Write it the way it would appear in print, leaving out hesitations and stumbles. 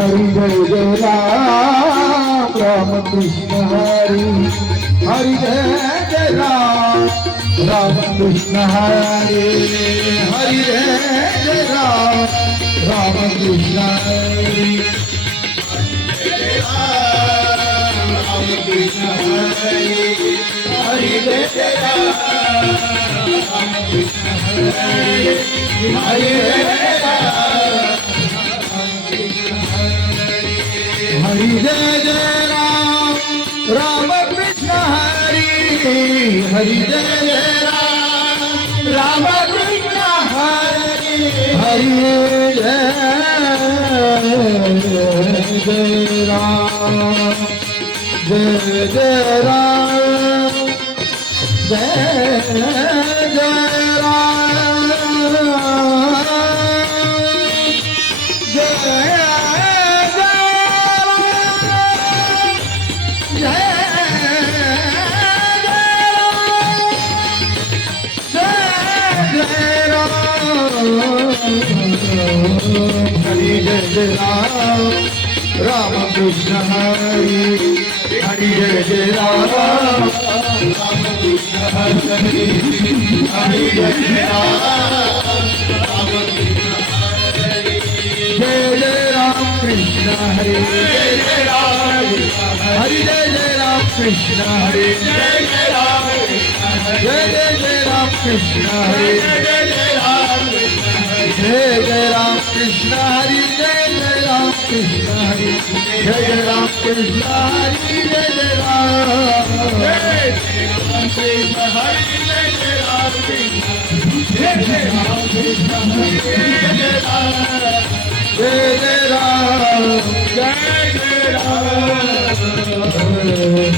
Hari Jai Jai Ram Ram Krishna Hari Hari Jai Jai Ram Ram Krishna Hari Hari Jai Jai Ram Ram Krishna Hari Ram Krishna Hari Hari Jai Jai Ram Ram Krishna Hari Hari Jai Hari Jai Jai Ram Ram Krishna Hari Hari Jai Jai Ram Ram Krishna Hari Hari Jai Jai Ram Jai Jai Ram Jai Jai Ram Jai Hari Jai Jai Ram Ram Krishna Hari Hari Jai Jai Ram Ram Krishna Hari Hari Jai Jai Ram Ram Krishna Hari Jai Jai Ram Krishna Hari Jai Jai Ram Hari Jai Jai Ram Krishna Hari Jai Jai Ram Jai Jai Ram Krishna Hari Jai Jai Ram Jai Jai Ram Krishna Hari Jai Jai Ram Krishna Hari Jai Jai Ram Krishna Hari Jai Jai Ram Krishna Hari Jai Jai Ram Krishna Jai Jai Ram Krishna Hari Jai Jai Ram Jai Jai